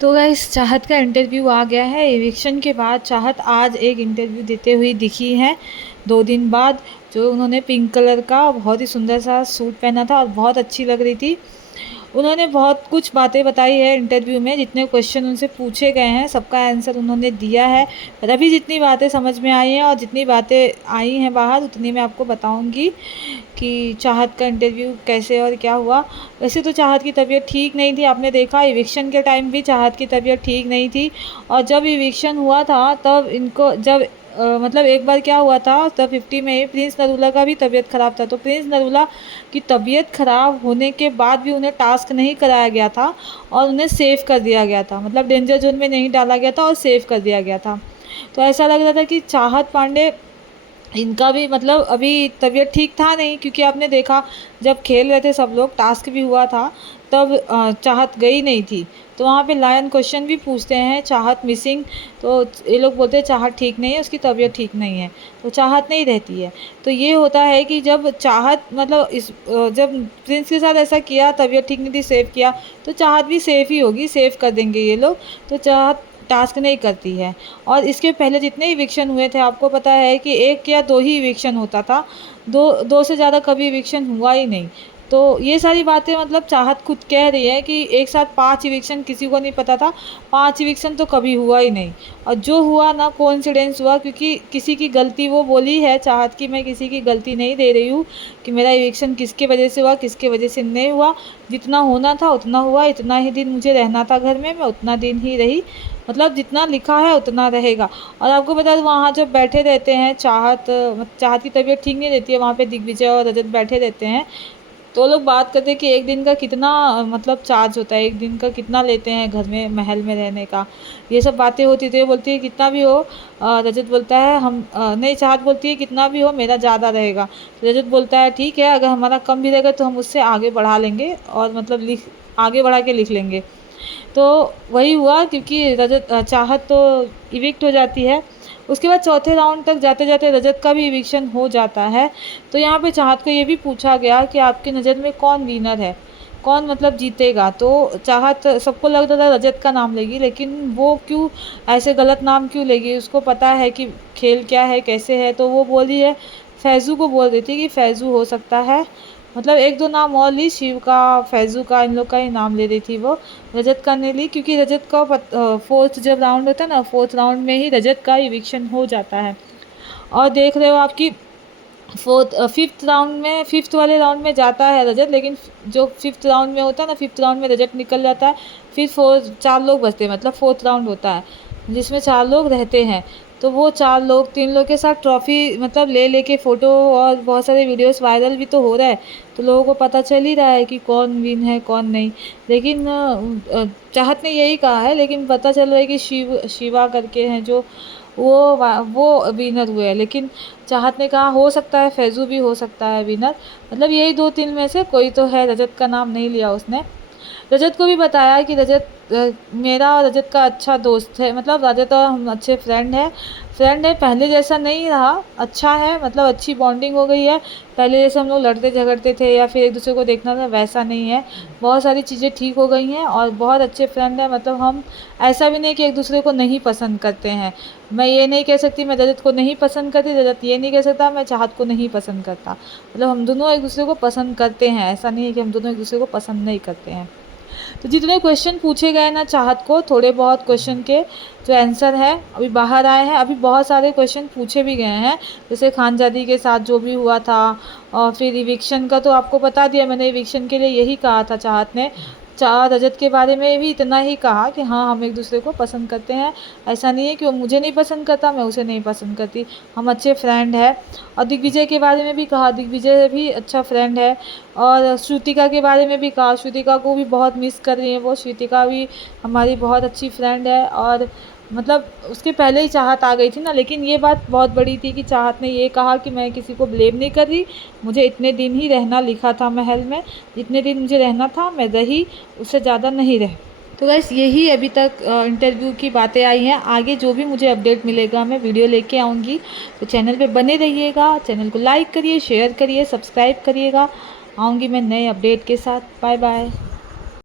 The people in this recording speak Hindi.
तो गाइस चाहत का इंटरव्यू आ गया है। इविक्शन के बाद चाहत आज एक इंटरव्यू देते हुई दिखी हैं 2 दिन बाद। जो उन्होंने पिंक कलर का बहुत ही सुंदर सा सूट पहना था और बहुत अच्छी लग रही थी। उन्होंने बहुत कुछ बातें बताई है इंटरव्यू में। जितने क्वेश्चन उनसे पूछे गए हैं सबका आंसर उन्होंने दिया है। पर अभी जितनी बातें समझ में आई हैं और जितनी बातें आई हैं बाहर उतनी मैं आपको बताऊंगी कि चाहत का इंटरव्यू कैसे और क्या हुआ। वैसे तो चाहत की तबीयत ठीक नहीं थी, आपने देखा इविक्शन के टाइम भी चाहत की तबीयत ठीक नहीं थी। और जब इविक्शन हुआ था तब इनको जब मतलब एक बार क्या हुआ था तब 50 में ही प्रिंस नरूला का भी तबीयत ख़राब था। तो प्रिंस नरूला की तबीयत ख़राब होने के बाद भी उन्हें टास्क नहीं कराया गया था और उन्हें सेव कर दिया गया था, मतलब डेंजर जोन में नहीं डाला गया था और सेव कर दिया गया था। तो ऐसा लग रहा था कि चाहत पांडे इनका भी मतलब अभी तबीयत ठीक था नहीं, क्योंकि आपने देखा जब खेल रहे थे सब लोग टास्क भी हुआ था तब चाहत गई नहीं थी। तो वहाँ पे लायन क्वेश्चन भी पूछते हैं चाहत मिसिंग, तो ये लोग बोलते हैं चाहत ठीक नहीं है, उसकी तबीयत ठीक नहीं है, तो चाहत नहीं रहती है। तो ये होता है कि जब चाहत मतलब जब प्रिंस के साथ ऐसा किया, तबीयत ठीक नहीं थी सेव किया, तो चाहत भी सेफ ही होगी, सेव कर देंगे ये लोग। तो चाहत टास्क नहीं करती है। और इसके पहले जितने इविक्शन हुए थे आपको पता है कि 1 या 2 ही इविक्शन होता था, दो से ज़्यादा कभी इविक्शन हुआ ही नहीं। तो ये सारी बातें मतलब चाहत खुद कह रही है कि एक साथ 5 इविक्शन किसी को नहीं पता था, 5 इविक्शन तो कभी हुआ ही नहीं। और जो हुआ ना कोइंसिडेंस हुआ, क्योंकि किसी की गलती वो बोली है चाहत की मैं किसी की गलती नहीं दे रही हूँ कि मेरा इविक्शन किसके वजह से हुआ किसके वजह से नहीं हुआ। जितना होना था उतना हुआ, इतना ही दिन मुझे रहना था घर में, मैं उतना दिन ही रही, मतलब जितना लिखा है उतना रहेगा। और आपको बता दूँ वहाँ जब बैठे रहते हैं चाहत की तबीयत ठीक नहीं रहती है, वहाँ पे दिग्विजय और रजत बैठे रहते हैं, तो लोग बात करते हैं कि एक दिन का कितना मतलब चार्ज होता है, एक दिन का कितना लेते हैं घर में महल में रहने का। ये सब बातें होती तो ये बोलती है कितना भी हो। रजत बोलता है हम नहीं, चाहत बोलती है कितना भी हो मेरा ज़्यादा रहेगा। तो रजत बोलता है ठीक है, अगर हमारा कम भी रहेगा तो हम उससे आगे बढ़ा लेंगे और मतलब आगे बढ़ा के लिख लेंगे। तो वही हुआ, क्योंकि चाहत तो इविक्ट हो जाती है। उसके बाद चौथे राउंड तक जाते जाते रजत का भी इविक्शन हो जाता है। तो यहाँ पे चाहत को ये भी पूछा गया कि आपकी नज़र में कौन विनर है, कौन मतलब जीतेगा। तो चाहत सबको लग रहा था रजत का नाम लेगी, लेकिन वो क्यों ऐसे गलत नाम क्यों लेगी, उसको पता है कि खेल क्या है कैसे है। तो वो बोली है फैज़ू को बोल रही थी कि फैज़ू हो सकता है, मतलब 1-2 नाम और ली, शिव का फैज़ू का इन लोग का ही नाम ले रही थी वो। रजत का नहीं ली, क्योंकि रजत का फोर्थ जब राउंड होता है ना, फोर्थ राउंड में ही रजत का इविक्शन हो जाता है। और देख रहे हो आपकी फिफ्थ वाले राउंड में जाता है रजत, लेकिन जो फिफ्थ राउंड में होता है ना, फिफ्थ राउंड में रजत निकल जाता है। फिर 4 लोग बचते हैं, मतलब फोर्थ राउंड होता है जिसमें 4 लोग रहते हैं। तो वो 4 लोग 3 लोग के साथ ट्रॉफी मतलब ले लेके फ़ोटो और बहुत सारे वीडियोस वायरल भी तो हो रहा है, तो लोगों को पता चल ही रहा है कि कौन विन है कौन नहीं। लेकिन चाहत ने यही कहा है, लेकिन पता चल रहा है कि शिवा करके हैं जो वो विनर हुए हैं। लेकिन चाहत ने कहा हो सकता है फैज़ू भी हो सकता है विनर, मतलब यही 2-3 में से कोई तो है। रजत का नाम नहीं लिया उसने। रजत को भी बताया कि मेरा और रजत का अच्छा दोस्त है, मतलब रजत और हम अच्छे फ्रेंड है, पहले जैसा नहीं रहा, अच्छा है, मतलब अच्छी बॉन्डिंग हो गई है। पहले जैसे हम लोग लड़ते झगड़ते थे या फिर एक दूसरे को देखना था वैसा नहीं है, बहुत सारी चीज़ें ठीक हो गई हैं और बहुत अच्छे फ्रेंड हैं। मतलब हम ऐसा भी नहीं कि एक दूसरे को नहीं पसंद करते हैं। मैं ये नहीं कह सकती मैं रजत को नहीं पसंद करती, रजत ये नहीं कह सकता मैं चाहत को नहीं पसंद करता, मतलब हम दोनों एक दूसरे को पसंद करते हैं, ऐसा नहीं है कि हम दोनों एक दूसरे को पसंद नहीं करते हैं। तो जितने क्वेश्चन पूछे गए ना चाहत को, थोड़े बहुत क्वेश्चन के जो आंसर है अभी बाहर आए हैं, अभी बहुत सारे क्वेश्चन पूछे भी गए हैं, जैसे खानजादी के साथ जो भी हुआ था। और फिर इविक्शन का तो आपको बता दिया मैंने, इविक्शन के लिए यही कहा था चाहत ने। रजत के बारे में भी इतना ही कहा कि हाँ हम एक दूसरे को पसंद करते हैं, ऐसा नहीं है कि वो मुझे नहीं पसंद करता मैं उसे नहीं पसंद करती, हम अच्छे फ्रेंड हैं। और दिग्विजय के बारे में भी कहा, दिग्विजय भी अच्छा फ्रेंड है। और श्रुतिका के बारे में भी कहा, श्रुतिका को भी बहुत मिस कर रही है वो, श्रुतिका भी हमारी बहुत अच्छी फ्रेंड है। और मतलब उसके पहले ही चाहत आ गई थी ना, लेकिन ये बात बहुत बड़ी थी कि चाहत ने ये कहा कि मैं किसी को ब्लेम नहीं कर रही, मुझे इतने दिन ही रहना लिखा था महल में, जितने दिन मुझे रहना था मैं रही, उससे ज़्यादा नहीं रह। तो गैस यही अभी तक इंटरव्यू की बातें आई हैं, आगे जो भी मुझे अपडेट मिलेगा मैं वीडियो लेके आऊँगी। तो चैनल पे बने रहिएगा, चैनल को लाइक करिए, शेयर करिए, सब्सक्राइब करिएगा। आऊँगी मैं नए अपडेट के साथ। Bye bye.